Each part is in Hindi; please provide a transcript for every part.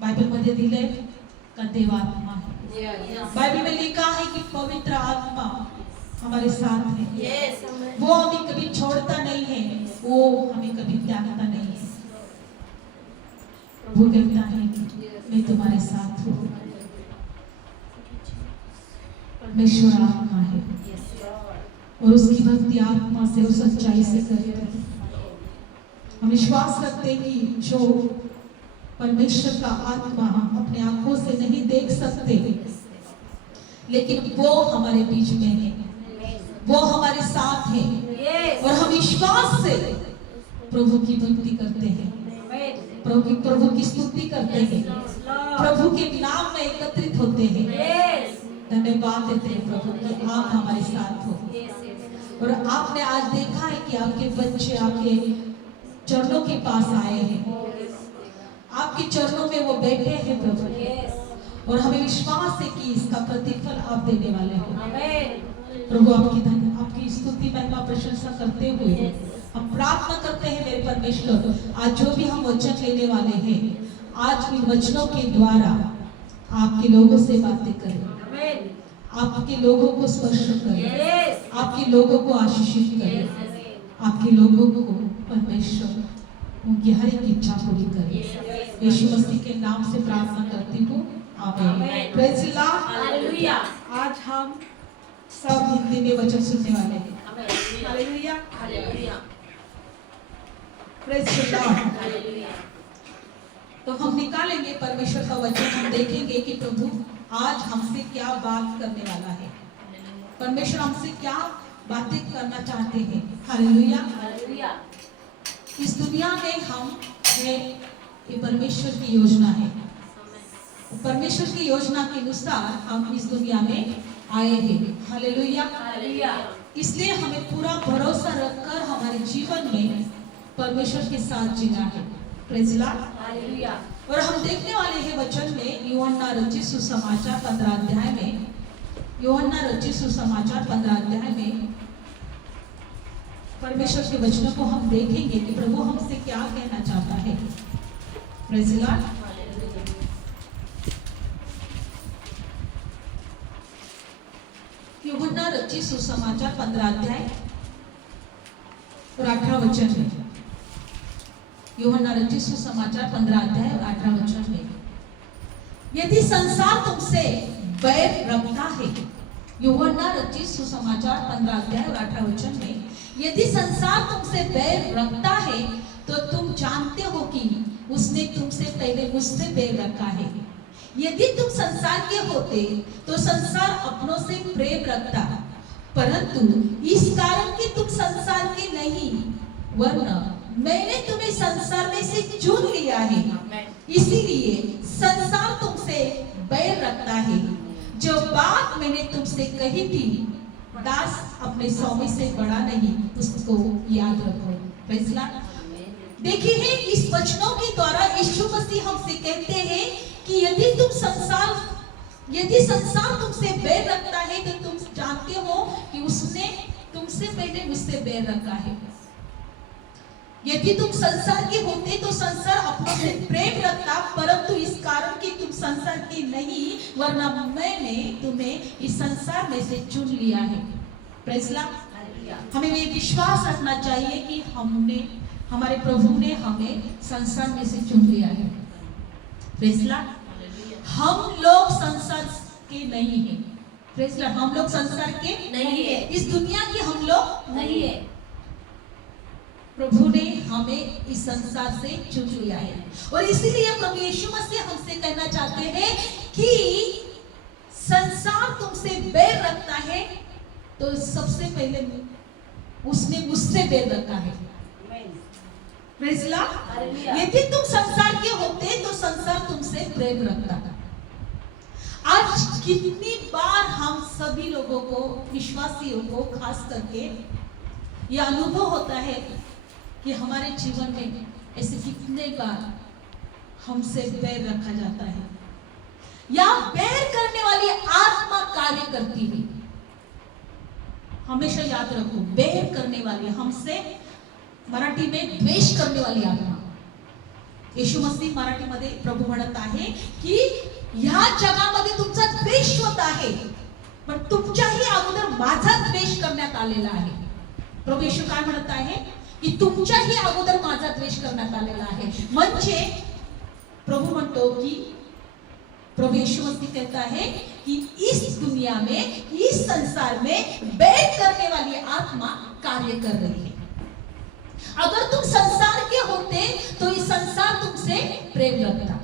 बाइबल मध्ये दिले का देवात्मा है। बाइबल में लिखा है कि पवित्र आत्मा हमारे साथ है। वो हमें कभी छोड़ता नहीं है, वो हमें कभी त्यागता नहीं है। प्रभु कहता है कि मैं तुम्हारे साथ हूँ। परमेश्वर आत्मा है और उसकी भक्ति आत्मा से और सच्चाई से करते हैं। हम विश्वास रखते हैं कि जो परमेश्वर का आत्मा हम अपने आंखों से नहीं देख सकते, लेकिन वो हमारे बीच में है, वो हमारे साथ है और हम विश्वास से प्रभु की भक्ति करते हैं, प्रभु की स्तुति करते हैं, प्रभु के नाम में एकत्रित होते हैं। धन्यवाद देते हैं प्रभु कि आप हमारे साथ हो। और आपने आज देखा है कि आपके बच्चे आपके चरणों के पास आए हैं, आपके चरणों में वो बैठे हैं प्रभु, और हमें विश्वास है कि इसका प्रतिफल आप देने वाले हो। प्रभु आपकी स्तुति महिमा प्रशंसा करते हुए हम प्रार्थना करते हैं मेरे परमेश्वर, आज जो भी हम वचन लेने वाले हैं, आज इन वचनों के द्वारा आपके लोगों से बातें करें, आपके लोगों को स्पर्श करें, आपके लोगों को आशीषित करें, आपके लोगों को परमेश्वर उनकी हर एक इच्छा पूरी करे। यीशु मसीह के नाम से प्रार्थना करती हूँ, आमीन। Praise the Lord, hallelujah. आज हम सब हिंदी में वचन सुनने वाले हैं। Hallelujah, hallelujah. Praise the Lord, hallelujah. तो हम निकालेंगे परमेश्वर का वचन, हम देखेंगे कि प्रभु आज हमसे क्या बात करने वाला है, परमेश्वर हमसे क्या बातें करना चाहते हैं। Hallelujah, hallelujah. इस दुनिया में हम हैं, ये परमेश्वर की योजना है। परमेश्वर की योजना के अनुसार हम इस दुनिया में आए हैं। Hallelujah, hallelujah. इसलिए हमें पूरा भरोसा रखकर हमारे जीवन में परमेश्वर के साथ जीना है। Praise the Lord, hallelujah. और हम देखने वाले हैं वचन में यूहन्ना रचित सुसमाचार 15 अध्याय में, यूहन्ना रचित सुसमाचार 15 अध्याय में परमेश्वर के वचनों को हम देखेंगे कि प्रभु हमसे क्या कहना चाहता है। प्रेज़ द लॉर्ड, यूहन्ना रचित सुसमाचार 15 अध्याय और 18 वचन है। यूहन्ना रचित सुसमाचार 15 अध्याय और 18 वचन में, यदि संसार तुमसे बैर रखता है, यूहन्ना रचित सुसमाचार 15 अध्याय और 18 वचन में, यदि संसार तुमसे बैर रखता है तो तुम जानते हो कि उसने तुमसे पहले मुझसे बैर रखा है। यदि तुम संसार के होते तो संसार अपनों से प्रेम रखता, परंतु इस कारण कि तुम संसार के नहीं, वरना मैंने तुम्हें संसार में से चुन लिया है, इसीलिए संसार तुमसे बैर रखता है। जो बात मैंने तुमसे कही थी, दास अपने स्वामी से बड़ा नहीं, उसको याद रखो। Praise the Lord. देखिए, इस वचनों के द्वारा यीशु मसीह हमसे कहते हैं कि यदि संसार तुमसे बैर रखता है तो तुम जानते हो कि उसने तुमसे पहले मुझसे बैर रखा है। यदि तुम संसार के होते तो संसार अपनों से प्रेम रखता, परंतु इस कारण कि तुम संसार के नहीं, वरना मैंने तुम्हें इस संसार में से चुन लिया है। Praise the Lord. हमें ये विश्वास रखना चाहिए कि हमारे प्रभु ने हमें संसार में से चुन लिया है। Praise Lord. हम लोग संसार के नहीं हैं। Praise Lord. हम लोग संसार के नहीं है, इस दुनिया के हम लोग नहीं है। प्रभु ने हमें इस संसार से चुन लिया है और इसीलिए प्रभु यीशु मसीह हमसे कहना चाहते हैं कि संसार तुमसे बैर रखता है तो सबसे पहले उसने मुझसे बैर रखा है। Praise Lord. यदि तुम संसार के होते तो संसार तुमसे प्रेम रखता। आज कितनी बार हम सभी लोगों को, विश्वासियों को खास करके यह अनुभव होता है कि हमारे जीवन में ऐसे कितने बार हमसे बैर रखा जाता है या बैर करने वाली आत्मा कार्य करती है। हमेशा याद रखो, बैर करने वाली, हमसे मराठी में द्वेष करने वाली आत्मा। येशू मसीह मराठीमध्ये प्रभू म्हणत आहे की ह्या जगामध्ये तुमचा द्वेष होत आहे, पण तुमच्याही अगोदर माझा द्वेष करण्यात आलेला आहे। प्रभू येशू काय म्हणत आहे की तुमच्याही अगोदर माझा द्वेष करण्यात आलेला आहे। म्हणजे प्रभु म्हणतो की प्रभु यीशु मसीह कहता है कि इस दुनिया में, इस संसार में बैर करने वाली आत्मा कार्य कर रही है। अगर तुम संसार के होते तो इस संसार तुमसे प्रेम रखता।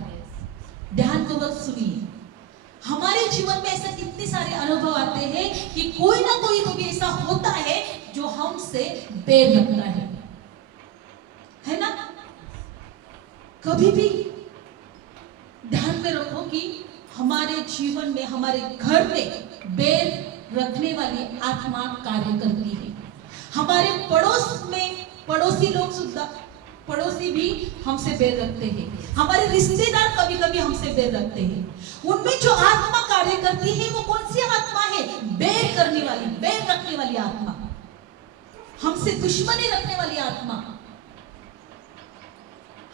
ध्यानपूर्वक सुनिए, हमारे जीवन में ऐसे कितने सारे अनुभव आते हैं कि कोई ना कोई तो भी ऐसा होता है जो हमसे बैर रखता है ना? कभी भी ध्यान में रखो कि हमारे जीवन में, हमारे घर में बैर रखने वाली आत्मा कार्य करती है। हमारे पड़ोस में पड़ोसी लोग सुद्धा, पड़ोसी भी हमसे बैर रखते हैं। हमारे रिश्तेदार कभी कभी हमसे बैर रखते हैं। उनमें जो आत्मा कार्य करती है वो कौन सी आत्मा है? बैर करने वाली, बैर रखने वाली आत्मा, हमसे दुश्मनी रखने वाली आत्मा,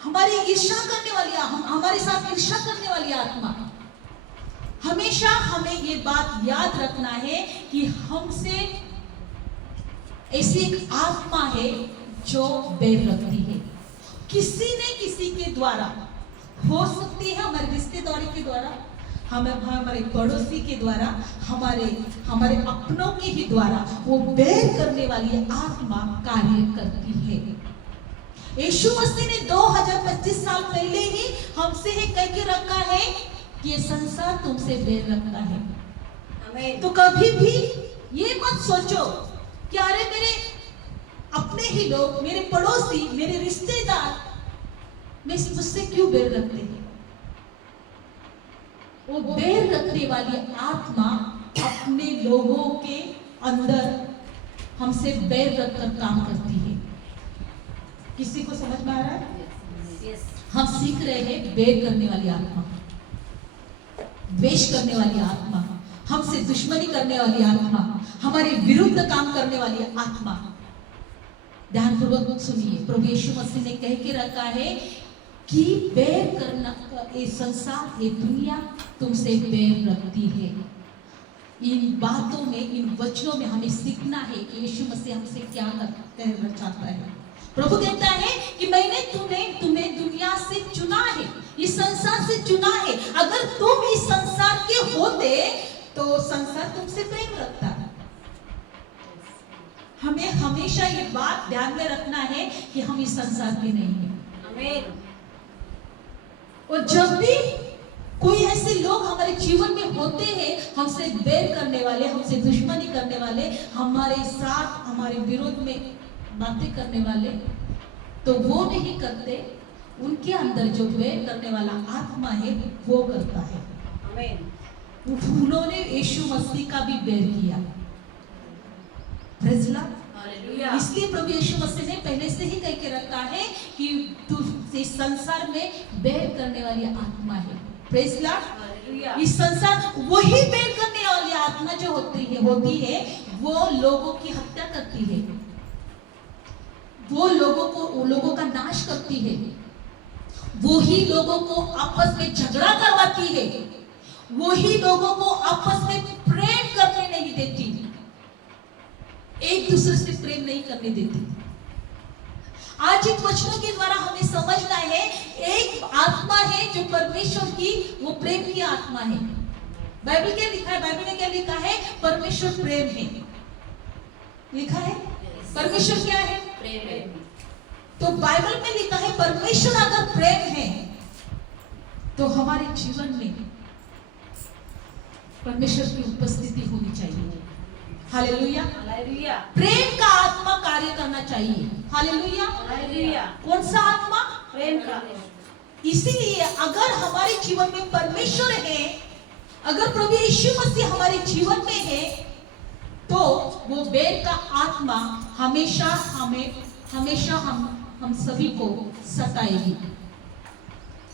हमारी ईर्ष्या करने वाली, हमारे साथ ईर्ष्या करने वाली आत्मा। हमेशा हमें ये बात याद रखना है कि हमसे ऐसी एक आत्मा है जो बैर रखती है। किसी ने किसी के द्वारा, हो सकती है हमारे रिश्तेदारी के द्वारा, हमारे पड़ोसी के द्वारा, हमारे अपनों के ही द्वारा वो बैर करने वाली आत्मा कार्य करती है। यीशु मसीह ने 2025 साल पहले ही हमसे ही कह के रखा है कि ये संसार तुमसे बैर रखता है। आमीन। तो कभी भी ये मत सोचो कि अरे मेरे अपने ही लोग, मेरे पड़ोसी, मेरे रिश्तेदार मुझसे क्यों बैर रखते हैं। वो बैर रखने वाली आत्मा अपने लोगों के अंदर हमसे बैर रखकर काम करती है। किसी को समझ में आ रहा है? yes. हम सीख रहे हैं बैर करने वाली आत्मा, द्वेष करने वाली आत्मा, हमसे दुश्मनी करने वाली आत्मा, हमारे विरुद्ध काम करने वाली आत्मा। ध्यानपूर्वक सुनिए, प्रभु यीशु मसीह ने कह के रखा है कि बैर करना, ये संसार, ये दुनिया तुमसे बैर रखती है। इन बातों में, इन वचनों में हमें सीखना है कि यीशु मसीह हमसे क्या कहना चाहता है। प्रभु कहता है कि मैंने तुम्हें दुनिया से चुना है, इस संसार से चुना है। अगर तुम इस संसार के होते तो संसार तुमसे प्रेम रखता। हमें हमेशा ये बात ध्यान में रखना है कि हम इस संसार के नहीं हैं। आमीन। और जब भी कोई ऐसे लोग हमारे जीवन में होते हैं, हमसे बैर करने वाले, हमसे दुश्मनी करने वाले, हमारे साथ, हमारे विरोध में बातें करने वाले, तो वो नहीं करते, उनके अंदर जो बैर करने वाला आत्मा है वो करता है। आमीन। उन्होंने यीशु मसीह का भी बैर किया। Praise Lord. इसलिए प्रभु यीशु मसीह ने पहले से ही कह के रखा है कि तू इस संसार में बैर करने वाली आत्मा है। Praise Lord. इस संसार, वही बैर करने वाली आत्मा जो होती है वो लोगों की हत्या करती है, वो लोगों का नाश करती है, वो ही लोगों को आपस में झगड़ा करवाती है, वो ही लोगों को आपस में प्रेम करने नहीं देती। एक दूसरे से प्रेम नहीं करने देते। आज इन वचनों के द्वारा हमें समझना है, एक आत्मा है जो परमेश्वर की, वो प्रेम की आत्मा है। बाइबल क्या लिखा है? बाइबल में क्या लिखा है? परमेश्वर प्रेम है। लिखा है परमेश्वर क्या है? प्रेम है। तो बाइबल में लिखा है परमेश्वर अगर प्रेम है तो हमारे जीवन में परमेश्वर की उपस्थिति होनी चाहिए। Hallelujah, hallelujah. प्रेम का आत्मा कार्य करना चाहिए। Hallelujah, hallelujah. कौन सा आत्मा? प्रेम का। इसीलिए अगर हमारे जीवन में परमेश्वर है, अगर प्रभु यीशु मसीह हमारे जीवन में है, तो वो बैर का आत्मा हमेशा हम सभी को सताएगी।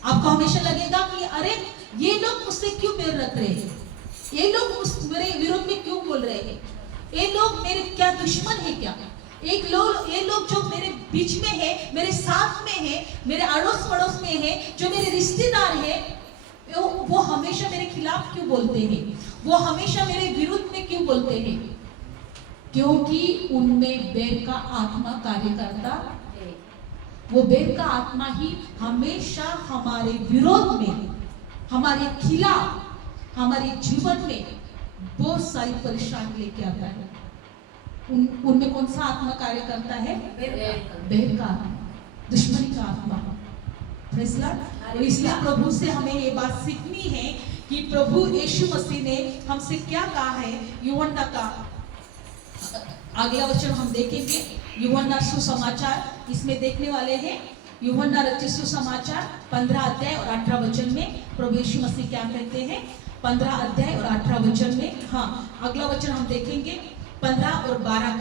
आपको हमेशा लगेगा कि अरे ये लोग मुझसे क्यों बैर रख रहे हैं, ये लोग मेरे विरोध में क्यों बोल रहे हैं, ये लोग मेरे क्या दुश्मन है क्या? ये लोग जो मेरे बीच में है, मेरे साथ में है, मेरे अड़ोस पड़ोस में है, जो मेरे रिश्तेदार है, वो हमेशा मेरे खिलाफ क्यों बोलते हैं, वो हमेशा मेरे विरुद्ध में क्यों बोलते हैं? क्योंकि उनमें बैर का आत्मा कार्य करता है। वो बैर का आत्मा ही हमेशा हमारे विरोध में, हमारे खिलाफ, हमारे जीवन में बहुत सारी परेशानी लेके आता है। उनमें कौन सा आत्मा कार्य करता है? बैर का आत्मा, दुश्मनी का आत्मा। Praise Lord. और इसलिए प्रभु से हमें ये बात सीखनी है कि प्रभु यीशु मसीह ने हमसे क्या कहा है। यूहन्ना का अगला वचन हम देखेंगे, यूहन्ना सुसमाचार, इसमें देखने वाले हैं यूहन्ना रचित सुसमाचार 15 अध्याय और 18 वचन में प्रभु यीशु मसीह क्या कहते हैं। 15 अध्याय और 18 वचन में, हाँ अगला वचन हम देखेंगे 15 और 12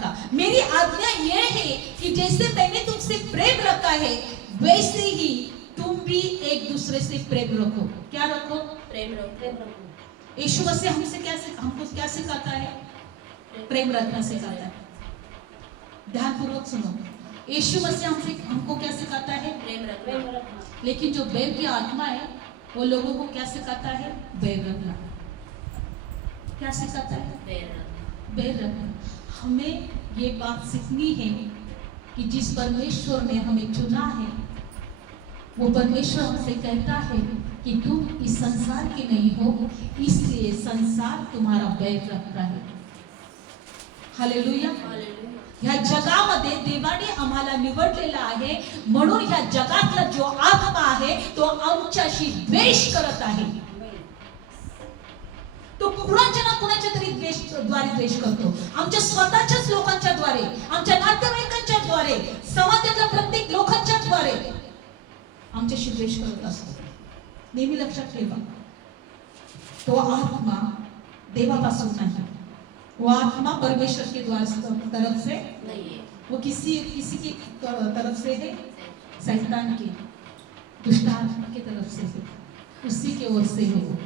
का। मेरी आज्ञा यह है कि जैसे मैंने तुमसे प्रेम रखा है, वैसे ही तुम भी एक दूसरे से प्रेम रखो। क्या रखो? प्रेम रखो। यीशु मसीह हमको क्या सिखाता है? प्रेम रखना सिखाता है। ध्यानपूर्वक सुनो, यीशु मसीह हमको क्या सिखाता है? प्रेम रखना। लेकिन जो बैर की आत्मा है, वो लोगों को क्या सिखाता है? बैर रखना। क्या सिखाता है? बैर रखना। हमें ये बात सीखनी है कि जिस परमेश्वर ने हमें चुना है, वो परमेश्वर हमसे कहता है कि तुम इस संसार के नहीं हो, इसलिए संसार तुम्हारा बैर रखता है। हालेलुया। ह्या जगामध्ये देवाने आम्हाला निवडलेला आहे, म्हणून ह्या जगातला जो आत्मा आहे तो आमच्याशी द्वेष करत आहे। तो कुणाच्या तरी द्वारे द्वेष करतो। आमच्या स्वतःच्याच लोकांच्या द्वारे, आमच्या नातेवाईकांच्या द्वारे, समाजातल्या प्रत्येक लोकांच्या द्वारे आमच्याशी द्वेष करत असतो। नेहमी लक्षात ठेवा, तो आत्मा देवापासून नाही, वो आत्मा परमेश्वर के तरफ से नहीं है, वो किसी की तरफ से है, शैतान की, दुष्ट आत्मा की तरफ से है, उसी के ओर से है वो।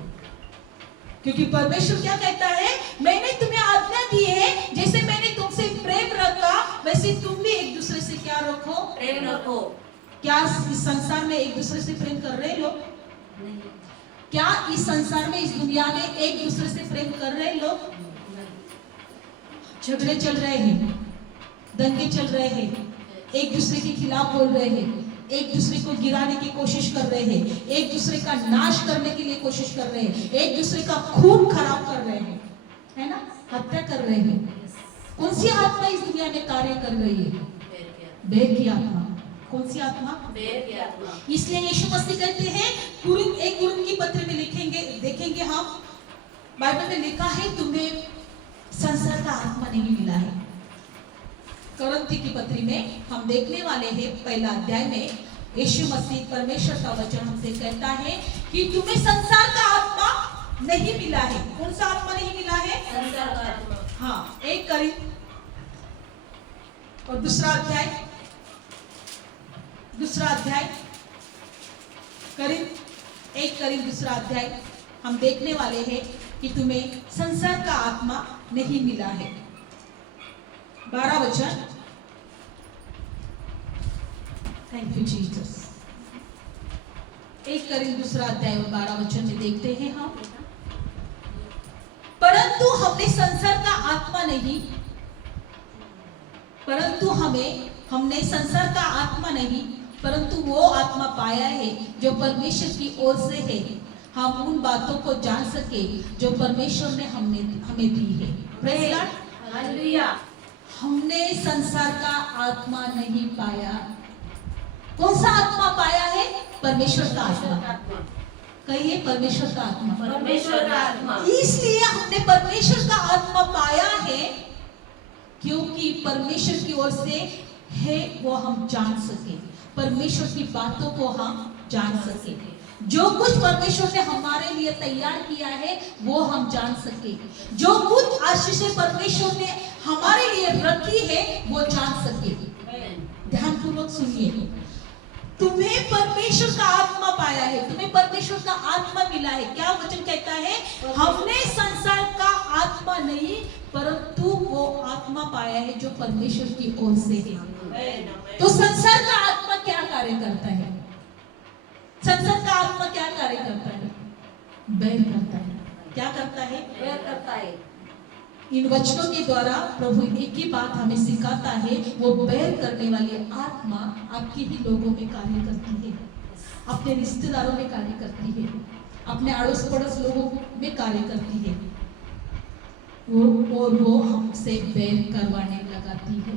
क्योंकि परमेश्वर क्या कहता है? मैंने तुम्हें आज्ञा दी है, जैसे मैंने तुमसे प्रेम रखा, वैसे तुम भी एक दूसरे से क्या रखो? प्रेम रखो। क्या इस संसार में एक दूसरे से प्रेम कर रहे लोग? नहीं। क्या इस संसार में, इस दुनिया में एक दूसरे से प्रेम कर रहे लोग? झगड़े चल रहे हैं, दंगे चल रहे हैं, एक दूसरे के खिलाफ बोल रहे हैं, एक दूसरे को गिराने की कोशिश कर रहे हैं, एक दूसरे का नाश करने के लिए कोशिश कर रहे हैं, एक दूसरे का खून खराब कर रहे हैं, है ना, हत्या कर रहे हैं। कौन सी आत्मा इस दुनिया में कार्य कर रही है? बैर की आत्मा। कौन सी आत्मा? बैर की आत्मा। इसलिए यीशु मसीह कहते हैं, कुरिन्थ की पत्र में देखेंगे हम, बाइबल में लिखा है तुम्हें संसार का आत्मा नहीं मिला है। कुरिन्थ की पत्री में हम देखने वाले हैं, पहला अध्याय में यीशु मसीह परमेश्वर का वचन हमसे कहता है कि तुम्हें संसार का आत्मा नहीं मिला है। कौन सा आत्मा नहीं मिला है? संसार का आत्मा। हाँ, 1 कुरिन्थ और दूसरा अध्याय कुरिन्थ 1 कुरिन्थ दूसरा अध्याय हम देखने वाले हैं कि तुम्हें संसार का आत्मा नहीं मिला है। 12 वचन, थैंक यू जीसस। 1 कुरिन्थ दूसरा अध्याय और 12 वचन में देखते हैं हम, परंतु हमने संसार का आत्मा नहीं, परंतु हमने संसार का आत्मा नहीं, परंतु वो आत्मा पाया है जो परमेश्वर की ओर से है। हम उन बातों को जान सके जो परमेश्वर ने हमें दी है। Praise God, hallelujah. हमने संसार का आत्मा नहीं पाया। कौन सा आत्मा पाया है? परमेश्वर का आत्मा। कहिए परमेश्वर का आत्मा। परमेश्वर का आत्मा। इसलिए हमने परमेश्वर का आत्मा पाया है क्योंकि परमेश्वर की ओर से है, वो हम जान सके, परमेश्वर की बातों को हम जान सके। जो कुछ परमेश्वर ने हमारे लिए तैयार किया है वो हम जान सके। जो कुछ आशीषें परमेश्वर ने हमारे लिए रखी है वो जान सके। ध्यानपूर्वक सुनिए, तुम्हें परमेश्वर का आत्मा पाया है, तुम्हें परमेश्वर का आत्मा मिला है। क्या वचन कहता है? हमने संसार का आत्मा नहीं, परंतु वो आत्मा पाया है जो परमेश्वर की ओर से है। तो संसार का आत्मा क्या कार्य करता है? संसार का आत्मा क्या कार्य करता है? बैर करता है। क्या करता है? बैर करता है। इन वचनों के द्वारा प्रभु एक ही बात हमें सिखाता है, वो बैर करने वाली आत्मा आपके ही लोगों में कार्य करती है, अपने रिश्तेदारों में कार्य करती है, अपने अड़ोस पड़ोस लोगों में कार्य करती है, वो हमसे बैर करवाने लगाती है।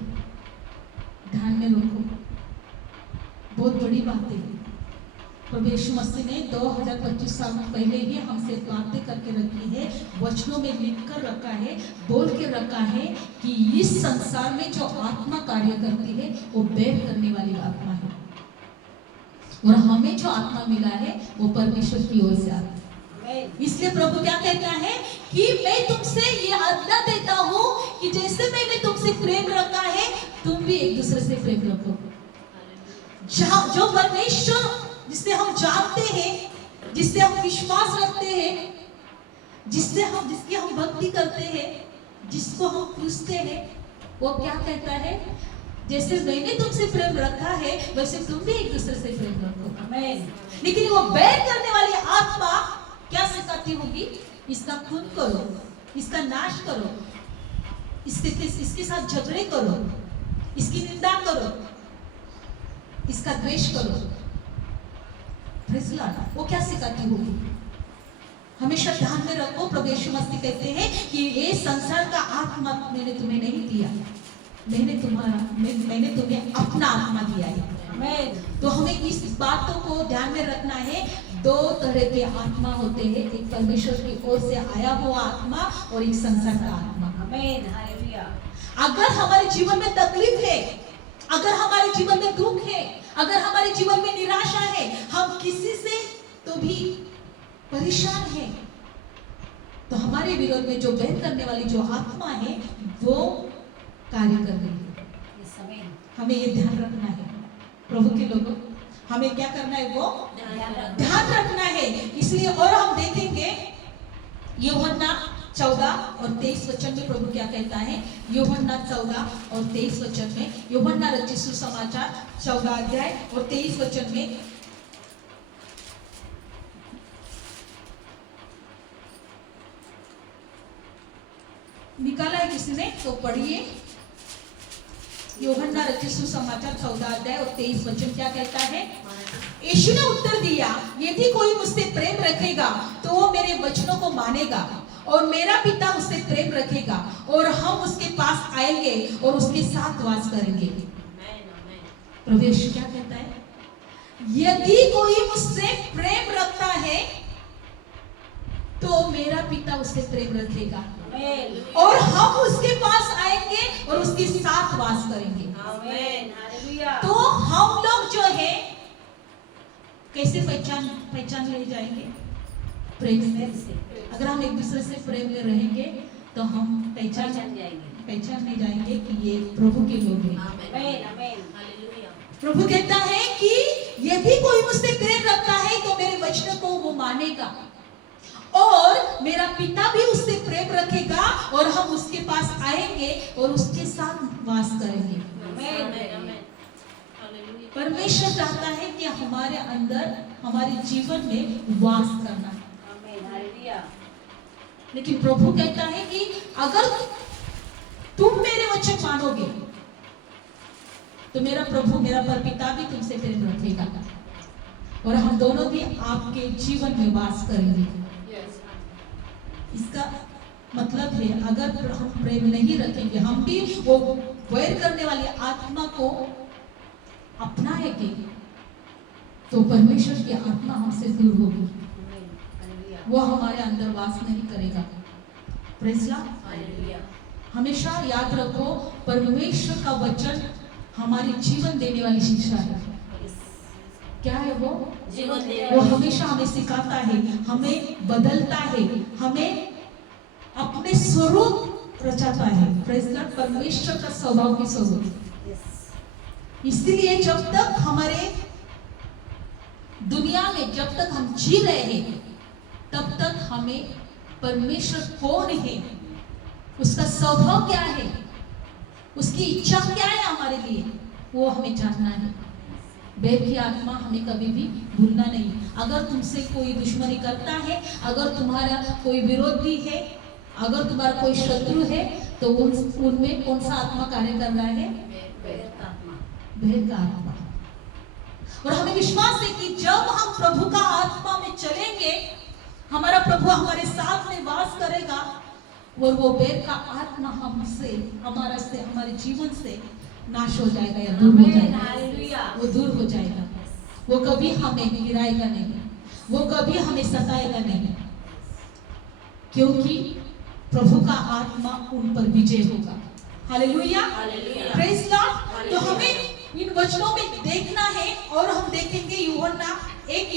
ध्यान में रखो, बहुत बड़ी बात है। प्रभु यीशु मसीह ने 2025 साल पहले ही हमसे बातें करके रखी है, वचनों में लिख कर रखा है, बोल के रखा है कि इस संसार में जो आत्मा कार्य करती है वो बैर करने वाली आत्मा है, और हमें जो आत्मा मिला है वो परमेश्वर की ओर से आता है। इसलिए प्रभु क्या कहता है कि मैं तुमसे ये आज्ञा देता हूँ कि जैसे मैंने तुमसे प्रेम रखा है तुम भी एक दूसरे से प्रेम रखो। जो परमेश्वर जिससे हम जानते हैं, जिससे हम विश्वास रखते हैं, जिसकी हम भक्ति करते हैं, जिसको हम पूजते हैं, वो क्या कहता है? जैसे मैंने तुमसे प्रेम रखा है वैसे तुम भी एक दूसरे से प्रेम रखो। आमीन। लेकिन वो बैर करने वाली आत्मा क्या सिखाती होगी? इसका खून करो, इसका नाश करो, इसके साथ झगड़े करो, इसकी निंदा करो, इसका द्वेष करो। वो क्या सिखाती होगी? हमेशा ध्यान में रखो, प्रभु यीशु मसीह कहते हैं कि ये संसार का आत्मा मैंने तुम्हें नहीं दिया, मैंने तुम्हें अपना आत्मा दिया है। तो हमें इस बातों को ध्यान में रखना है। दो तरह के आत्मा होते हैं, एक परमेश्वर की ओर से आया हुआ आत्मा और एक संसार का आत्मा। अगर हमारे जीवन में तकलीफ है, अगर हमारे जीवन में दुख है, अगर हमारे जीवन में निराशा है, हम किसी से तो भी परेशान है, तो हमारे विरोध में जो बैर करने वाली जो आत्मा है वो कार्य कर रही है। हमें ये ध्यान रखना है प्रभु के लोगों, हमें क्या करना है? वो ध्यान रखना है। इसलिए और हम देखेंगे यूहन्ना 14 और 23 वचन में प्रभु क्या कहता है? यूहन्ना 14 और 23 वचन में, यूहन्ना रचित सुसमाचार 14 अध्याय और 23 वचन में, निकाला है किसी ने? तो पढ़िए। यूहन्ना रचित सुसमाचार 14 अध्याय और 23 वचन क्या कहता है? यीशु ने उत्तर दिया, यदि कोई मुझसे प्रेम रखेगा तो वो मेरे वचनों को मानेगा, और मेरा पिता उससे प्रेम रखेगा, और हम उसके पास आएंगे और उसके साथ वास करेंगे। प्रभु यीशु क्या कहता है? यदि कोई मुझसे प्रेम रखता है तो मेरा पिता उससे प्रेम रखेगा, और हम उसके पास आएंगे और उसके साथ वास करेंगे। तो हम लोग जो है कैसे पहचान ले जाएंगे? प्रेम से। अगर हम एक दूसरे से प्रेम में रहेंगे तो हम पहचान नहीं जाएंगे कि ये प्रभु के लोग हैं। प्रभु कहता है कि यदि कोई मुझसे प्रेम रखता है तो मेरे वचनों को वो मानेगा, और मेरा पिता भी उससे प्रेम रखेगा, और हम उसके पास आएंगे और उसके साथ वास करेंगे। परमेश्वर चाहता है कि हमारे अंदर, हमारे जीवन में वास करना। लेकिन प्रभु कहता है कि अगर तुम मेरे वचन मानोगे तो मेरा प्रभु, मेरा परपिता भी तुमसे प्रेम रखेगा और हम दोनों भी आपके जीवन में वास करेंगे। इसका मतलब है अगर हम प्रेम नहीं रखेंगे, हम भी वो वैर करने वाली आत्मा को अपनाएंगे तो परमेश्वर की आत्मा हमसे दूर होगी, वो हमारे अंदर वास नहीं करेगा। Praise Lord. हमेशा याद रखो, परमेश्वर का वचन हमारी जीवन देने वाली शिक्षा है। क्या है वो? जीवन देने। वो हमेशा हमें सिखाता है, हमें बदलता है, हमें अपने स्वरूप रचाता है। Praise Lord. परमेश्वर का स्वभाव की स्वरूप। इसलिए जब तक हमारे दुनिया में जब तक हम जी रहे हैं तब तक हमें परमेश्वर कौन है, उसका स्वभाव क्या है, उसकी इच्छा क्या है हमारे लिए, वो हमें जानना है। बैर की आत्मा हमें कभी भी भूलना नहीं। अगर तुमसे कोई दुश्मनी करता है, अगर तुम्हारा कोई विरोधी है, अगर तुम्हारा कोई शत्रु है तो उनमें कौन सा आत्मा कार्य कर रहा है? बैर का आत्मा। और हमें विश्वास है कि जब हम प्रभु का आत्मा में चलेंगे, हमारा प्रभु हमारे साथ में वास करेगा और वो बैर का आत्मा हमसे, हमारे जीवन से नाश हो जाएगा या दूर हो जाएगा। वो दूर हो जाएगा, वो कभी हमें गिराएगा नहीं, वो कभी हमें सताएगा नहीं, क्योंकि प्रभु का आत्मा उन पर विजय होगा। Hallelujah, praise Lord. तो हमें इन वचनों में देखना है और हम देखेंगे यूहन्ना 1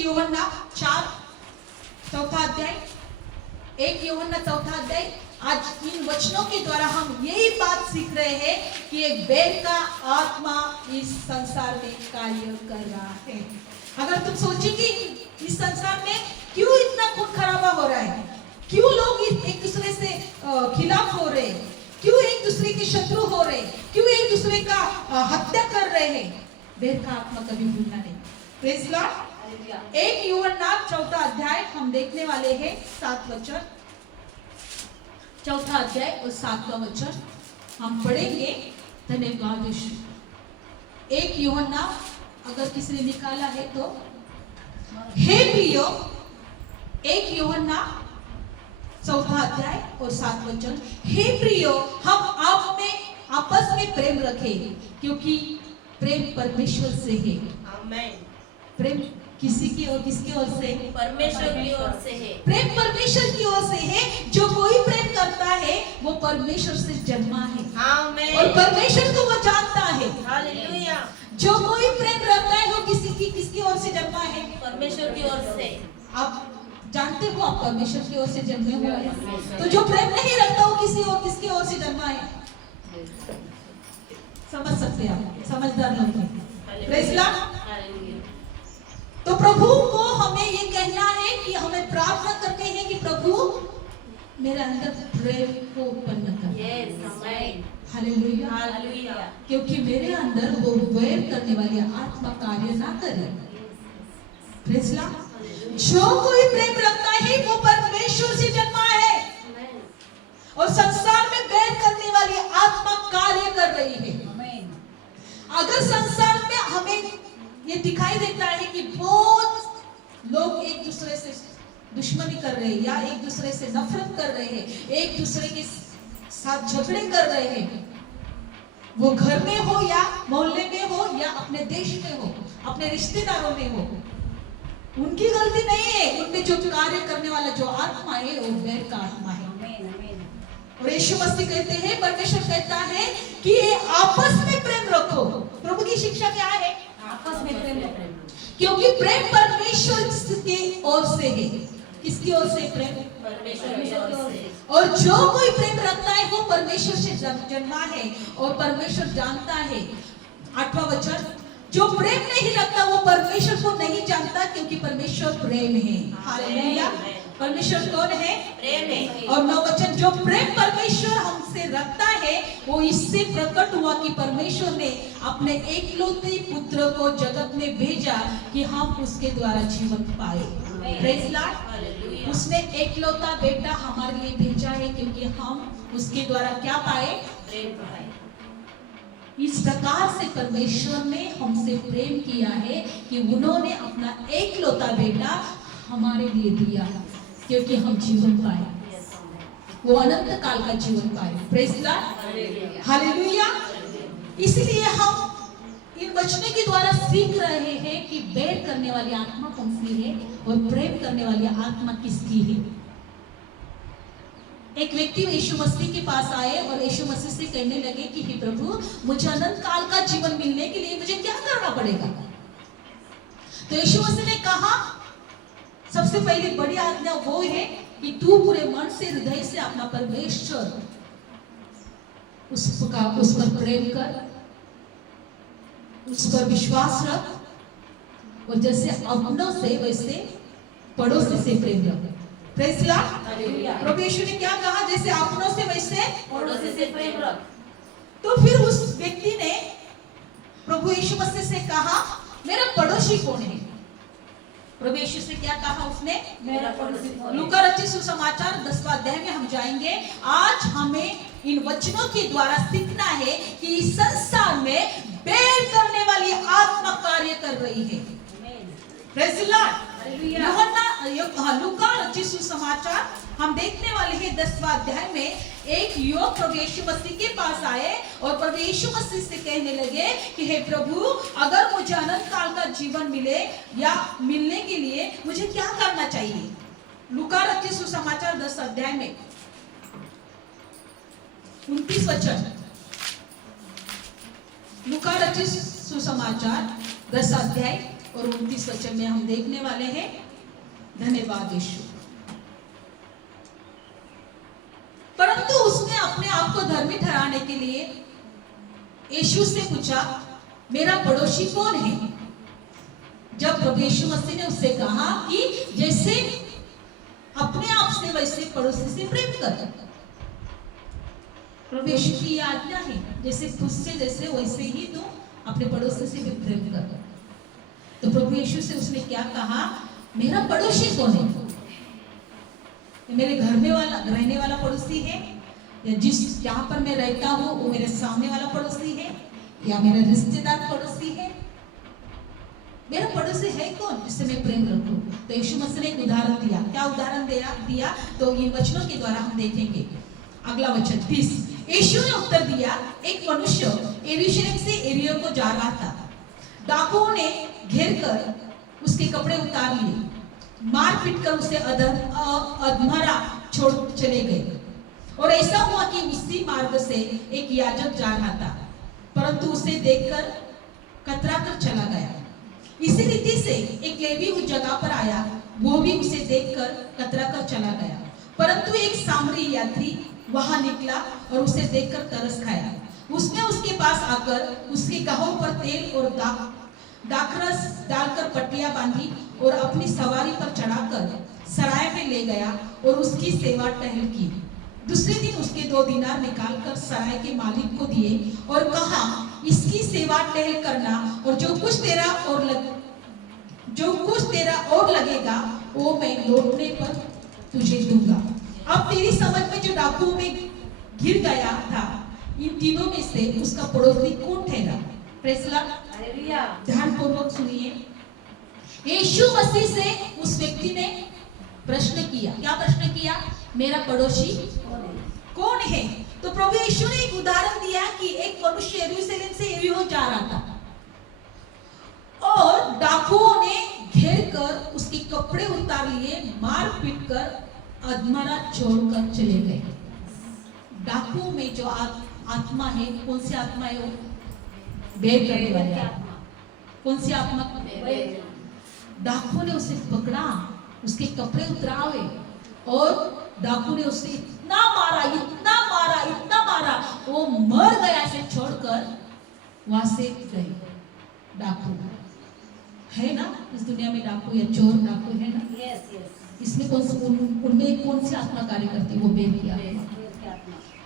आज इन वचनों के द्वारा हम यही बात सीख रहे हैं कि एक बैर का आत्मा इस संसार में कार्य कर रहा है। अगर तुम सोचेंगे इस संसार में क्यों इतना खून खराबा हो रहा है, क्यों लोग एक दूसरे से खिलाफ हो रहे हैं, क्यों एक दूसरे के शत्रु हो रहे, क्यों एक दूसरे का हत्या कर रहे हैं, बैर का आत्मा कभी भूलना नहीं। Praise Lord. 1 यूहन्ना 4 हम देखने वाले हैं 7 वचन, 4 और 7 हम पढ़ेंगे। धन्यवाद यीशु। 1 यूहन्ना अगर किसी ने निकाला है तो, हे प्रियो, 1 यूहन्ना 4 और 7 हे प्रियो, हम आप में आपस में प्रेम रखें क्योंकि प्रेम परमेश्वर से है। आमीन। प्रेम किसी की और किसकी ओर से? परमेश्वर की ओर से है। प्रेम परमेश्वर की ओर से है। जो कोई प्रेम करता है वो परमेश्वर से जन्मा है। आमीन। और परमेश्वर को वो जानता है। हालेलुया। जो कोई प्रेम रखता है वो किसकी ओर से जन्मा है? परमेश्वर की ओर से। आप जानते हो आप परमेश्वर की ओर से जन्मे हुए हैं। तो जो प्रेम नहीं रखता वो किसकी ओर से जन्मा है? समझ सकते हैं आप, समझदार लोग हैं। Praise Lord. तो प्रभु को हमें ये कहना है कि हमें प्रार्थना करते हैं कि प्रभु मेरे अंदर प्रेम को उत्पन्न कर। Hallelujah, hallelujah. क्योंकि मेरे अंदर वो वैर करने वाली आत्मा कार्य ना करे। Praise Lord. जो कोई प्रेम रखता है वो परमेश्वर से जन्मा है और संसार में वैर करने वाली आत्मा कार्य कर रही है। अगर संसार में हमें ये दिखाई देता है कि बहुत लोग एक दूसरे से दुश्मनी कर रहे हैं या एक दूसरे से नफरत कर रहे हैं, एक दूसरे के साथ झगड़े कर रहे हैं, वो घर में हो या मोहल्ले में हो या अपने देश में हो, अपने रिश्तेदारों में हो, उनकी गलती नहीं है। उनमें जो कार्य करने वाला जो आत्मा है वो बैर का आत्मा है। और यीशु मसीह कहते हैं, परमेश्वर कहता है कि आपस में प्रेम रखो। प्रभु की शिक्षा क्या है? आपस में प्रेम रखो, क्योंकि प्रेम परमेश्वर की ओर से है। किसकी ओर से? प्रेम परमेश्वर की ओर से। और जो कोई प्रेम रखता है वो परमेश्वर से जन्मा है और परमेश्वर जानता है। 8वां जो प्रेम नहीं रखता वो परमेश्वर को नहीं जानता क्योंकि परमेश्वर प्रेम है। हालेलुया। परमेश्वर कौन है? प्रेम है। और 9 जो प्रेम परमेश्वर हमसे रखता है वो इससे प्रकट हुआ कि परमेश्वर ने अपने एकलौते पुत्र को जगत में भेजा कि हम उसके द्वारा जीवन पाए। Praise Lord. उसने एकलौता बेटा हमारे लिए भेजा है क्योंकि हम उसके द्वारा क्या पाए? इस प्रकार से परमेश्वर ने हमसे प्रेम किया है कि उन्होंने अपना एकलौता बेटा हमारे लिए दिया, क्योंकि हम जीवन पाए, वो अनंत काल का जीवन पाए। Praise God, hallelujah. इसलिए हम इन वचनों के द्वारा सीख रहे हैं कि बैर करने वाली आत्मा कौन सी है और प्रेम करने वाली आत्मा किसकी है। एक व्यक्ति यीशु मसीह के पास आए और यीशु मसीह से कहने लगे कि हे प्रभु, मुझे अनंत काल का जीवन मिलने के लिए मुझे क्या करना पड़ेगा। तो यीशु मसीह ने कहा, सबसे पहली बड़ी आज्ञा वो है कि तू पूरे मन से, हृदय से अपना परमेश्वर उस पर प्रेम कर, उस पर विश्वास रख, और जैसे अपनों से वैसे पड़ोसी से प्रेम रख। Praise God. प्रभु यीशु ने क्या कहा, जैसे अपनों से वैसे पड़ोसी से प्रेम रख। तो फिर उस व्यक्ति ने प्रभु यीशु मसीह से कहा, मेरा पड़ोसी कौन है। प्रभु यीशु से क्या कहा उसने, मेरा पड़ोसी कौन है। लूका रचित सुसमाचार 10वां अध्याय में हम जाएंगे। आज हमें इन वचनों के द्वारा सीखना है कि इस संसार में बैर करने वाली आत्मा कार्य कर रही है। Praise Lord. लूका रचित सुसमाचार हम देखने वाले हैं 10वां अध्याय में। एक युवक प्रभु यीशु मसीह के पास आए और प्रभु यीशु मसीह से कहने लगे कि हे प्रभु, अगर मुझे अनंत काल का जीवन मिले या मिलने के लिए मुझे क्या करना चाहिए। लूका रचित सुसमाचार 10 अध्याय में 29 वचन। लूका रचित सुसमाचार 10 अध्याय और 29 वचन में हम देखने वाले हैं। धन्यवाद यीशु। परंतु उसने अपने आप को धर्मी ठहराने के लिए यीशु से पूछा, मेरा पड़ोसी कौन है। जब प्रभु यीशु मसीह ने उससे कहा कि जैसे अपने आप से वैसे पड़ोसी से प्रेम कर। प्रभु यीशु की आज्ञा है, जैसे खुद से जैसे वैसे ही तू अपने पड़ोसी से भी प्रेम कर। तो प्रभु यीशु से उसने क्या कहा, मेरा पड़ोसी कौन है। मेरे घर में वाला रहने वाला पड़ोसी है, या जिस जहां पर मैं रहता हूँ वो मेरे सामने वाला पड़ोसी है, या मेरा रिश्तेदार पड़ोसी है। मेरा पड़ोसी है कौन जिससे मैं प्रेम रखूं। तो यीशु मसीह ने एक उदाहरण दिया। क्या उदाहरण दिया तो इन वचनों के द्वारा हम देखेंगे। अगला वचन 30। यीशु ने उत्तर दिया, एक मनुष्य यरूशलेम से यरीहो को जा रहा था। डाकुओं ने घेर कर उसके कपड़े उतार लिए, मार पीट कर उसे अधमरा छोड़ चले गए। और ऐसा हुआ कि उसी मार्ग से एक याजक जा रहा था, परंतु उसे देखकर कतरा कर चला गया। इसी रीति से एक लेवी उस जगह पर आया, वो भी उसे देखकर कतरा कर चला गया। परंतु एक सामरी यात्री वहां निकला और उसे देखकर तरस खाया। उसने उसके पास आकर उसके गाहों पर तेल और दाखरस डालकर पट्टियां बांधी और अपनी सवारी पर चढ़ाकर सराय में ले गया और उसकी सेवा टहल की। दूसरे दिन उसके 2 दिनार निकालकर सराय के मालिक को दिए और कहा, इसकी सेवा टहल करना, और जो कुछ तेरा और लगेगा वो मैं लौटने पर तुझे दूंगा। अब तेरी समझ में जो डाकुओं में गिर गया था, इन तीनों में से उसका पड़ोसी कौन ठहरा। Praise Lord. हालेलुया। ध्यानपूर्वक सुनिए। यीशु मसीह से उस व्यक्ति ने प्रश्न किया। क्या प्रश्न किया, मेरा पड़ोसी कौन है। तो प्रभु यीशु ने एक उदाहरण दिया कि एक मनुष्य यरूशलेम से यरीहो जा रहा था और डाकुओं ने घेर कर उसके कपड़े उतार लिए, मार पीट कर अधमरा छोड़कर चले गए। डाकुओं में जो आत्मा है, कौन सी आत्मा है वो, बैर करने वाली आत्मा। कौन सी आत्मा। डाकुओं ने उसे पकड़ा, उसके कपड़े उतरावे और डाकू ने उसे इतना मारा, वो मर गया। ऐसे छोड़कर वहां से गए। डाकू है ना इस दुनिया में, डाकू या चोर डाकू है ना। यस। इसमें उनमें कौन सी आत्मा कार्य करती, वो बैर की आत्मा।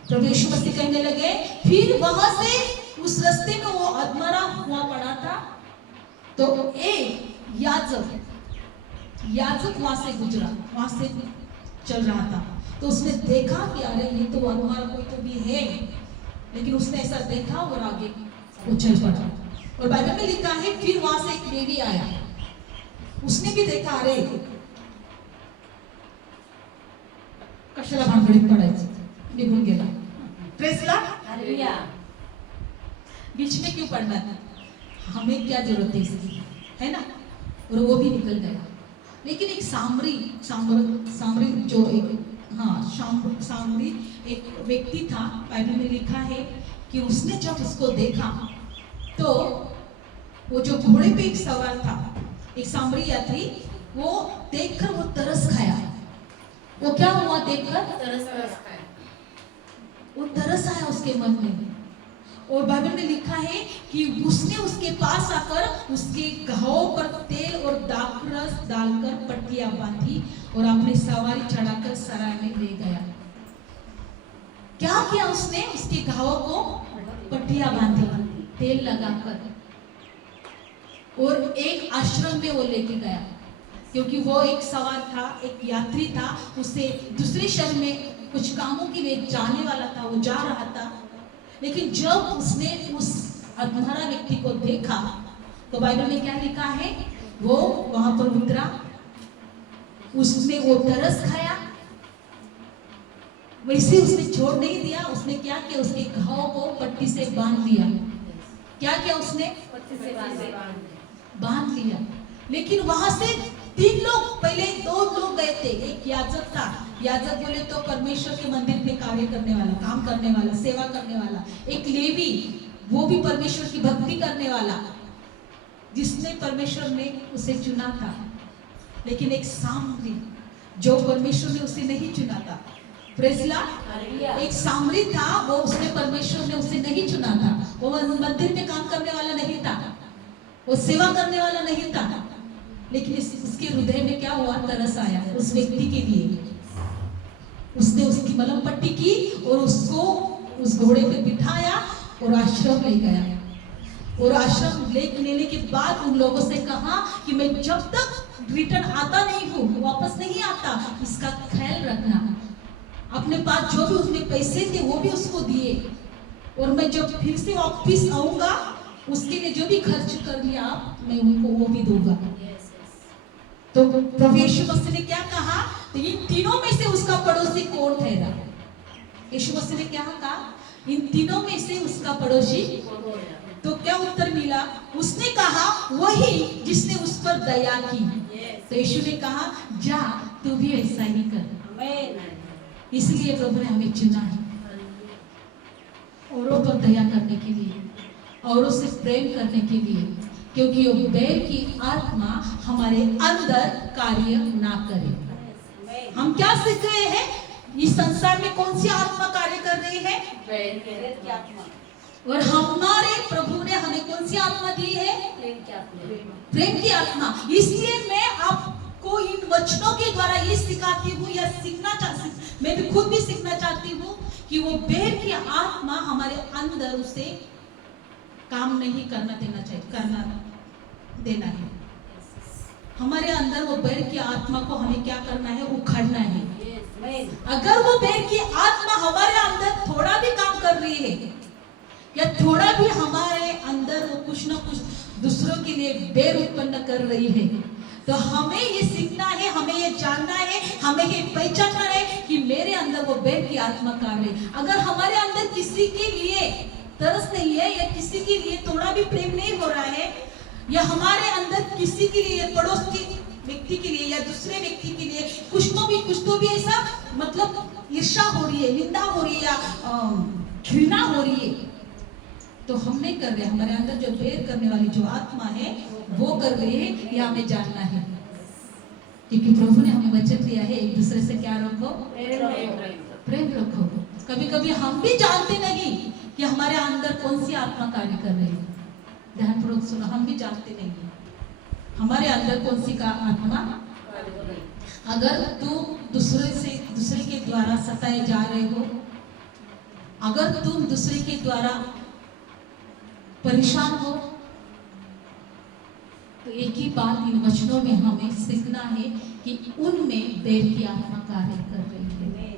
प्रभु यीशु मसीह कहने लगे, फिर वहां से उस रास्ते में वो अधमरा हुआ पड़ा था। तो एक याजक वहां से गुजरा, वहां से चल रहा था। तो उसने देखा कि अरे ये तो अधमरा कोई तो भी है। लेकिन उसने ऐसा देखा और आगे वो चल पड़ा। और बाइबल में लिखा है फिर वहां से एक लेवी आया, उसने भी देखा अरे कशाला भानगडीत पडायचं, निघून गेला। Praise Lord, hallelujah. बीच में क्यों पढ़ना है, हमें क्या जरूरत है इसकी, है ना। और वो भी निकल गया। लेकिन एक सामरी जो एक सामरी एक व्यक्ति था, बाइबल में लिखा है कि उसने जब उसको देखा तो वो जो घोड़े पे एक सवार था, एक सामरी यात्री, वो देखकर वो तरस खाया। वो क्या हुआ देखकर? तरस खाया। वो तरस आया उसके मन में। और बाइबल में लिखा है कि उसने उसके पास आकर उसके घावों पर तेल और दाखरस डालकर पट्टियां बांधी और अपनी सवारी चढ़ाकर सराय में ले गया। क्या किया उसने? उसके घावों को पट्टियां बांधी, तेल लगाकर, और एक आश्रम में वो लेके गया, क्योंकि वो एक सवार था, एक यात्री था, उसे दूसरे शहर में कुछ कामों के लिए जाने वाला था, वो जा रहा था। लेकिन जब उसने उस अधमरा व्यक्ति को देखा तो बाइबल में क्या लिखा है, वो वहां पर उतरा, उसने वो तरस खाया। वैसे उसने छोड़ नहीं दिया, उसने क्या किया, उसके घाव को पट्टी से बांध दिया। क्या किया उसने? पट्टी से बांध लिया। लेकिन वहां से 3 लोग, पहले 2 लोग गए थे। एक याजक था, याजक बोले तो परमेश्वर के मंदिर में कार्य करने वाला, काम करने वाला, सेवा करने वाला। एक लेवी, वो भी परमेश्वर की भक्ति करने वाला, जिसने परमेश्वर ने उसे चुना था। लेकिन एक सामरी, जो परमेश्वर ने उसे नहीं चुना था। Praise Lord. एक सामरी था, वो उसने परमेश्वर ने उसे नहीं चुना था। वो मंदिर में काम करने वाला नहीं था, वो सेवा करने वाला नहीं था। लेकिन उसके हृदय में क्या हुआ? तरस आया उस व्यक्ति के लिए। उसने उसकी मलम पट्टी की और उसको उस घोड़े पे बिठाया और आश्रम ले गया। और आश्रम लेने के बाद उन लोगों से कहा कि मैं जब तक रिटर्न आता नहीं हूँ, वापस नहीं आता, इसका ख्याल रखना। अपने पास जो भी उसने पैसे थे वो भी उसको दिए, और मैं जब फिर से वापस आऊंगा उसके लिए जो भी खर्च कर लिया मैं उनको वो भी दूंगा। तो प्रभु यीशु मसीह ने क्या कहा? तो इन तीनों में से उसका पड़ोसी कौन ठहरा? यीशु मसीह ने क्या कहा? इन तीनों में से उसका पड़ोसी। तो क्या उत्तर मिला? उसने कहा वही जिसने उस पर दया की। तो यीशु ने कहा जा तू भी ऐसा ही कर। इसलिए प्रभु ने हमें चुना है औरों पर दया करने के लिए, औरों से प्रेम करने के लिए, क्योंकि वो बैर की आत्मा हमारे अंदर कार्य ना करे। हम क्या सीख रहे हैं? इस संसार में कौन सी आत्मा कार्य कर रही है? बैर की आत्मा। और हमारे प्रभु ने हमें कौन सी आत्मा दी है? प्रेम की आत्मा। इसलिए मैं आपको इन वचनों के द्वारा ये सिखाती हूँ, या मैं भी खुद भी सीखना चाहती हूँ कि वो बैर की आत्मा हमारे अंदर उसे काम नहीं करना देना चाहिए, करना देना है। हमारे अंदर वो बैर की आत्मा को हमें क्या करना है? उखाड़ना है। अगर वो बैर की आत्मा हमारे अंदर थोड़ा भी काम कर रही है, या थोड़ा भी हमारे अंदर वो कुछ ना कुछ दूसरों के लिए बैर उत्पन्न कर रही है, तो हमें ये सीखना है, हमें ये जानना है, हमें ये पहचानना है कि मेरे अंदर वो बैर की आत्मा कार्य है। अगर हमारे अंदर किसी के लिए तरस नहीं है, या किसी के लिए थोड़ा भी प्रेम नहीं हो रहा है, या हमारे अंदर किसी के लिए, पड़ोस के व्यक्ति के लिए या दूसरे व्यक्ति के लिए कुछ तो भी ऐसा मतलब ईर्ष्या हो रही है, निंदा हो रही है, या घृणा हो रही है, तो हम नहीं कर रहे। हमारे अंदर जो बैर करने वाली जो आत्मा है वो कर रही है, यह हमें जानना है। क्योंकि प्रभु ने हमें वचन दिया है, एक दूसरे से क्या रखो? प्रेम रखो। कभी कभी हम भी जानते नहीं कि हमारे अंदर कौन सी आत्मा कार्य कर रही है। ध्यानपूर्वक सुनो, हम भी जानते नहीं हमारे अंदर कौन सी का आत्मा। अगर तू दूसरे के द्वारा सताए जा रहे हो, अगर तुम दूसरे के द्वारा परेशान हो, तो एक ही बात इन वचनों में हमें सीखना है कि उनमें बैर की आत्मा कार्य कर रही है।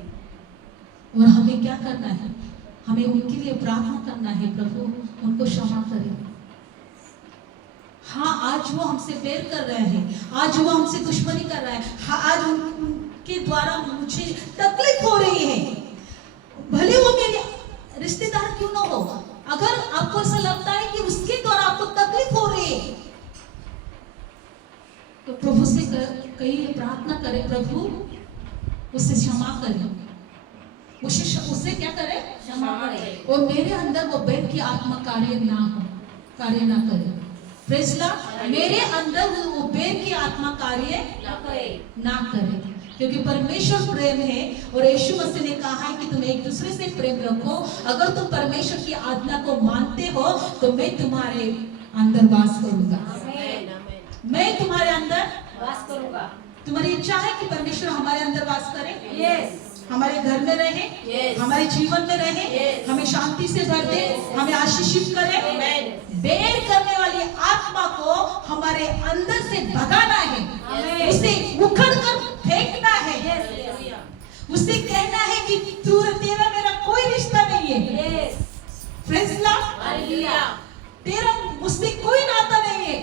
और हमें क्या करना है? हमें उनके लिए प्रार्थना करना है, प्रभु उनको क्षमा करें। हाँ, आज वो हमसे बैर कर रहे हैं, आज वो हमसे दुश्मनी कर रहा है, हाँ, आज उनके द्वारा मुझे तकलीफ हो रही है, भले वो मेरे रिश्तेदार क्यों ना हो। अगर आपको ऐसा लगता है कि उसके द्वारा आपको तकलीफ हो रही है, तो प्रभु से कहिए, प्रार्थना करें, प्रभु उसे क्षमा करें, उसे क्या करे, क्षमा करें, और मेरे अंदर वो बैर की आत्मा कार्य ना करे। प्रेज़ लॉर्ड, मेरे अंदर वो बैर की आत्मा कार्य ना करे, क्योंकि परमेश्वर प्रेम है और यीशु मसीह ने कहा है कि तुम एक दूसरे से प्रेम रखो। अगर तुम परमेश्वर की आज्ञा को मानते हो तो मैं तुम्हारे अंदर वास करूंगा, मैं तुम्हारे अंदर वास करूंगा। तुम्हारी इच्छा है कि परमेश्वर हमारे अंदर वास करे, यस, हमारे घर में रहे, Yes. हमारे जीवन में रहे, Yes. हमें शांति से भर दे, Yes. हमें आशीषित करे। Amen. बैर करने वाली आत्मा को हमारे अंदर से भगाना है, Amen. उसे उखड़ कर फेंकना है, यस, उसे कहना है कि तू तेरा मेरा कोई रिश्ता नहीं है। यस, प्रेज़ लॉर्ड, हालेलुया, तेरा मुझसे कोई नाता नहीं है,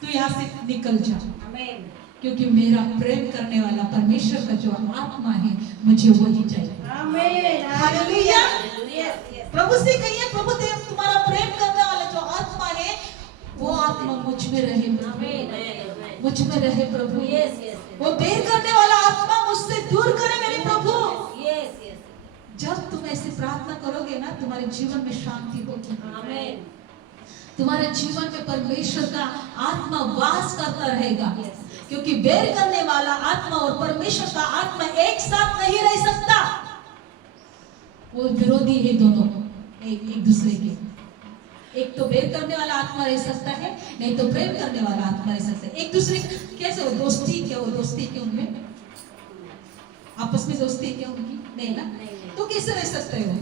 तू यहाँ से निकल जा, आमेन, क्योंकि मेरा प्रेम करने वाला परमेश्वर का जो आत्मा है मुझे वही चाहिए। आमेन, हालेलुया। यस, यस, प्रभु से कहिए, प्रभु तुम्हारा प्रेम करने वाला जो आत्मा है वो आत्मा मुझ में रहे, आमेन, मुझ में रहे प्रभु। यस, यस, वो बैर करने वाला आत्मा मुझसे दूर करे मेरे प्रभु। यस, यस, जब तुम ऐसे प्रार्थना करोगे ना, तुम्हारे जीवन में शांति होगी, आमेन, तुम्हारे जीवन में परमेश्वर का आत्मा वास करता रहेगा, Yes. क्योंकि बैर करने वाला आत्मा और परमेश्वर का आत्मा एक साथ नहीं रह सकता, वो विरोधी है दोनों, एक दूसरे के। एक तो बैर करने वाला आत्मा रह सकता है, नहीं तो प्रेम करने वाला आत्मा रह सकता है। एक दूसरे कैसे हो, दोस्ती क्या हो, दोस्ती क्या उनमें आपस में दोस्ती क्या उनकी नहीं ना, तो कैसे रह सकते हो।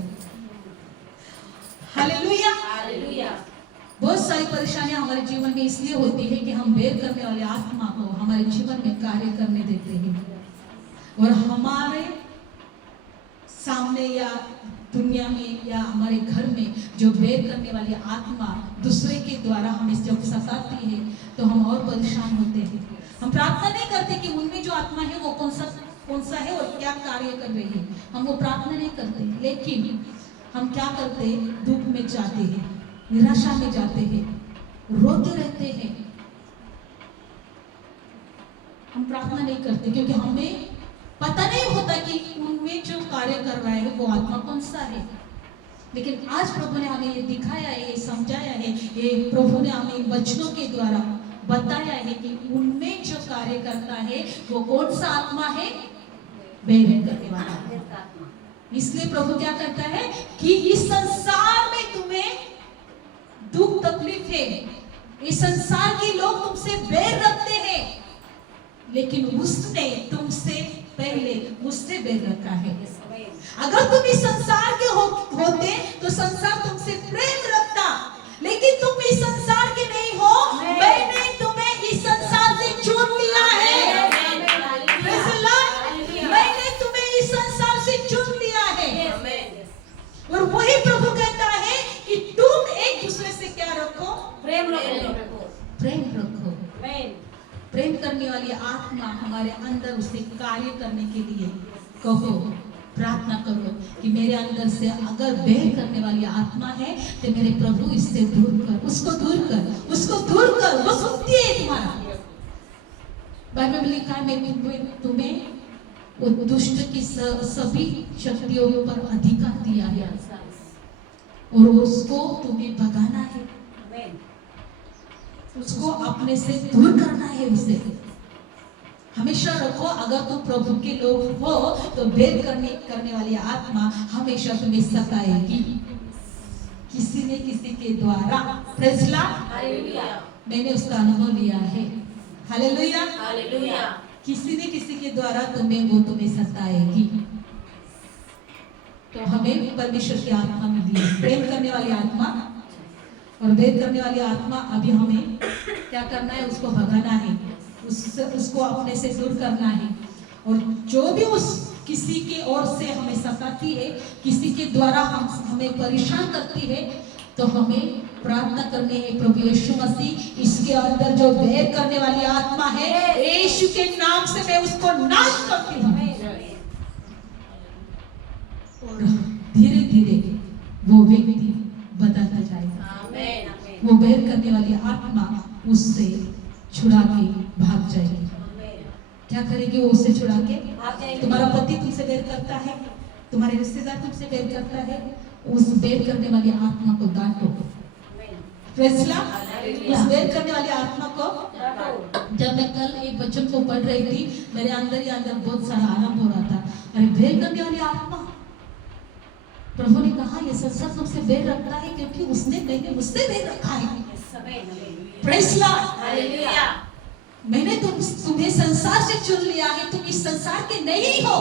हालेलुया। हालेलुया, बहुत सारी परेशानियां हमारे जीवन में इसलिए होती है कि हम बैर करने वाले आत्मा को हमारे जीवन में कार्य करने देते हैं, और हमारे सामने या दुनिया में या हमारे घर में जो बैर करने वाली आत्मा दूसरे के द्वारा हमें जब सताती है तो हम और परेशान होते हैं। हम प्रार्थना नहीं करते कि उनमें जो आत्मा है वो कौन सा है और क्या कार्य कर रही है, हम वो प्रार्थना नहीं करते, लेकिन हम क्या करते हैं, दुख में जाते हैं, निराशा में जाते हैं, रोते रहते हैं। हम प्रार्थना नहीं करते क्योंकि हमें पता नहीं होता कि उनमें जो कार्य कर रहा है वो आत्मा कौन सा है। लेकिन आज प्रभु ने हमें ये दिखाया है, ये समझाया है, ये प्रभु ने हमें वचनों के द्वारा बताया है कि उनमें जो कार्य करता है वो कौन सा आत्मा है, बैर करने वाला आत्मा। इसलिए प्रभु क्या करता है कि इस संसार में तुम्हें दुख तकलीफ है, इस संसार के लोग तुमसे बैर रखते हैं, लेकिन उसने तुमसे पहले मुझसे बैर रखा है। अगर तुम इस संसार के होते तो संसार तुमसे प्रेम रखता, लेकिन तुम इस संसार के नहीं हो, मैंने तुम्हें इस संसार से चुन लिया है। मैंने तुम्हें इस संसार से चुन लिया है, और वही प्रभु कहता है कि तुम एक दूसरे से क्या रखो, प्रेम रखो, प्रेम रखो। आमेन, प्रेम करने वाली आत्मा हमारे अंदर उसे कार्य करने के लिए कहो, प्रार्थना करो कि मेरे अंदर से अगर बैर करने वाली आत्मा है तो मेरे प्रभु इससे दूर कर, उसको दूर कर, उसको दूर कर। वो सुनती है तुम्हारा। बाइबल में लिखा है मैंने तुम्हें वो दुष्ट की सभी शक्तियों पर अधिकार दिया है और उसको तुम्हें भगाना है, आमेन, उसको अपने से दूर करना है। उसे हमेशा रखो, अगर तुम प्रभु के लोग हो तो बैर करने वाली आत्मा हमेशा तुम्हें सताएगी, किसी ने किसी के द्वारा। प्रेज़ लॉर्ड, हालेलुया, मैंने उसका अनुभव लिया है। हालेलुया। हालेलुया, किसी ने किसी के द्वारा तुम्हें सताएगी। तो हमें परमेश्वर की आत्मा मिली है, प्रेम करने वाली आत्मा और बैर करने वाली आत्मा। अभी हमें क्या करना है, उसको भगाना है, उसको अपने से दूर करना है, और जो भी उस किसी के ओर से हमें सताती है, किसी के द्वारा हमें परेशान करती है, तो हमें प्रार्थना करनी है, प्रभु यीशु मसीह इसके अंदर जो बैर करने वाली आत्मा है, यीशु के नाम से मैं उसको नाश करती हूँ। और धीरे धीरे वो व्यक्ति बदलता जाएगा। वो बैर करने वाली आत्मा उससे छुड़ा के भाग जाएगी। क्या करेगी वो? उससे छुड़ा के तुम्हारा पति तुमसे बैर करता है, तुम्हारे रिश्तेदार तुमसे बैर करता है, उस बैर करने वाली आत्मा को डांटो। उस बैर करने वाली आत्मा को, जब मैं कल एक वचन को पढ़ रही थी, मेरे अंदर ही अंदर बहुत सारा आराम हो रहा था। अरे बैर करने वाली आत्मा, प्रभु ने कहा ये संसार तुमसे बैर रखता है क्योंकि उसने कहीं मुझसे बैर रखा है। Praise Lord, hallelujah. मैंने तुम्हें संसार से चुन लिया है, तुम इस संसार के नहीं हो।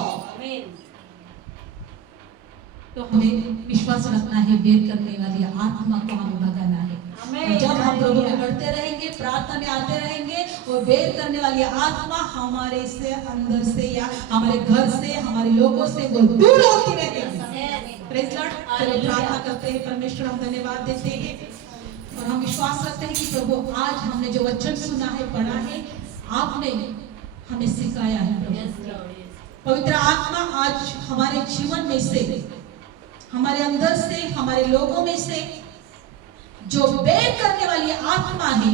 तो हमें विश्वास रखना है, बैर करने वाली आत्मा को हमें भगाना है। जब हम प्रभु में बढ़ते रहेंगे, प्रार्थना में आते रहेंगे, और बैर करने वाली आत्मा हमारे से अंदर से या हमारे घर से, हमारे लोगों से वो दूर होती रहेगी। Praise Lord. चलो प्रार्थना करते हैं। परमेश्वर हम धन्यवाद देते हैं और हम विश्वास रखते हैं कि प्रभु आज हमने जो वचन सुना है, पढ़ा है, आपने हमें सिखाया है। प्रभु पवित्र आत्मा आज हमारे जीवन में से, हमारे अंदर से, हमारे लोगों में से जो बैर करने वाली आत्मा है,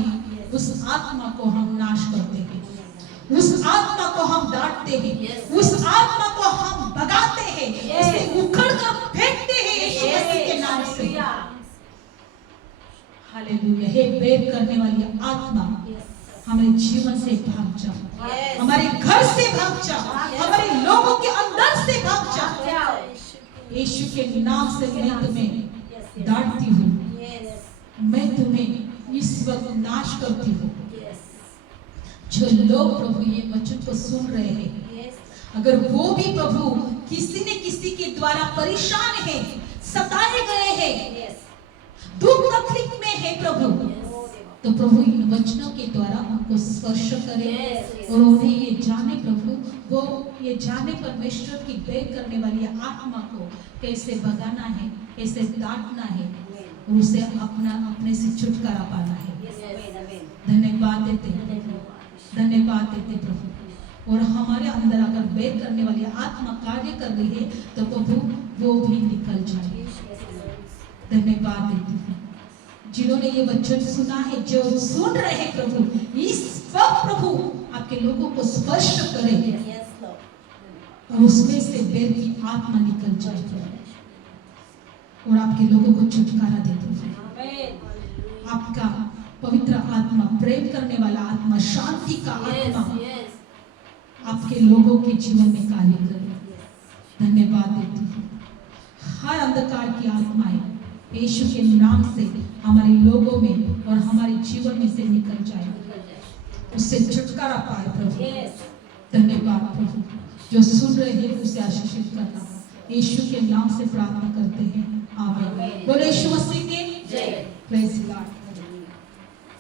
उस आत्मा को हम नाश करते हैं, उस आत्मा को हम डांटते हैं, उस आत्मा को हम भगाते हैं, उसे उखड़ कर फेंकते हैं यीशु मसीह के नाम से। हालेलुया। हे बैर करने वाली आत्मा, हमारे जीवन से भाग जाओ, हमारे घर से भाग जाओ, हमारे लोगों के अंदर से भाग जाओ। यीशु के नाम से मैं तुम्हें डांटती हूँ, मैं तुम्हें इस वक्त नाश करती हूँ। जो लोग प्रभु ये वचन को सुन रहे हैं, अगर वो भी प्रभु किसी न किसी के द्वारा परेशान है, सताए गए हैं, दुख तकलीफ में है प्रभु, तो प्रभु इन वचनों के द्वारा उनको स्पर्श करे और उन्हें ये जाने प्रभु, वो ये जाने परमेश्वर की बैर करने वाली आत्मा को कैसे भगाना है, कैसे डांटना है, और उसे अपने से छुटकारा पाना है। धन्यवाद देते प्रभु। और हमारे अंदर अगर बैर करने वाली आत्मा कार्य कर रही है, तो प्रभु वो भी निकल जाए। धन्यवाद देते हैं जिन्होंने ये वचन सुना है, जो सुन रहे हैं प्रभु, इस वक्त प्रभु आपके लोगों को स्पर्श करे और उसमें से बैर की आत्मा निकल जाए और आपके लोगों को छुटकारा दे दो। आपका पवित्र आत्मा, प्रेम करने वाला आत्मा, शांति का आत्मा आपके लोगों के जीवन में कार्य करे। धन्यवाद देती हूँ। हर अंधकार की आत्माएं यीशु के नाम से हमारे लोगों में और हमारे जीवन में से निकल जाए, उससे छुटकारा पाए प्रभु। धन्यवाद प्रभु। जो सुन रहे हैं उसे आशीषित करना, यीशु के नाम से प्रार्थना करते हैं, आमीन। बोलो यीशु मसीह की जय। Praise God.